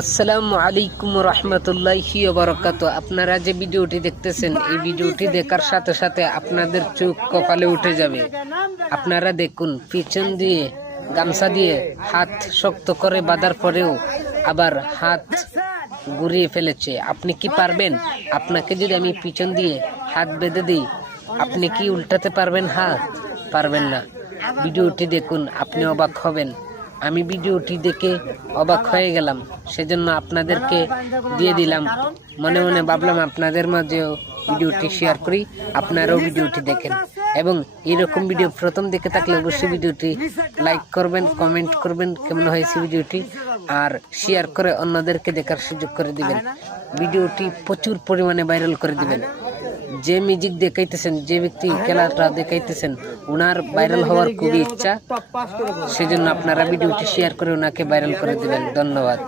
আসসালামু আলাইকুম রহমতুল্লাহি ওয়া বারাকাতুহু। আপনারা যে ভিডিওটি দেখতেছেন, এই ভিডিওটি দেখার সাথে সাথে আপনাদের চোখ কপালে উঠে যাবে। আপনারা দেখুন, পিছন দিয়ে গামছা দিয়ে হাত শক্ত করে বাঁধার পরেও আবার হাত ঘুরিয়ে ফেলেছে। আপনি কি পারবেন? আপনাকে যদি আমি পিছন দিয়ে হাত বেঁধে দিই, আপনি কি উল্টাতে পারবেন হাত? পারবেন না। ভিডিওটি দেখুন, আপনি অবাক হবেন। আমি ভিডিওটি দেখে অবাক হয়ে গেলাম, সেজন্য আপনাদেরকে দিয়ে দিলাম। মনে মনে ভাবলাম আপনাদের মাঝেও ভিডিওটি শেয়ার করি, আপনারাও ভিডিওটি দেখেন। এবং এরকম ভিডিও প্রথম দেখে থাকলে অবশ্যই ভিডিওটি লাইক করবেন, কমেন্ট করবেন কেমন হয়েছে ভিডিওটি, আর শেয়ার করে অন্যদেরকে দেখার সুযোগ করে দিবেন। ভিডিওটি প্রচুর পরিমাণে ভাইরাল করে দিবেন। যে মিউজিক দেখাইতেছেন, যে ব্যক্তি খেলাটা দেখাইতেছেন, ওনার ভাইরাল হওয়ার খুবই ইচ্ছা, সেজন্য আপনারা ভিডিওটি শেয়ার করে ওনাকে ভাইরাল করে দিবেন। ধন্যবাদ।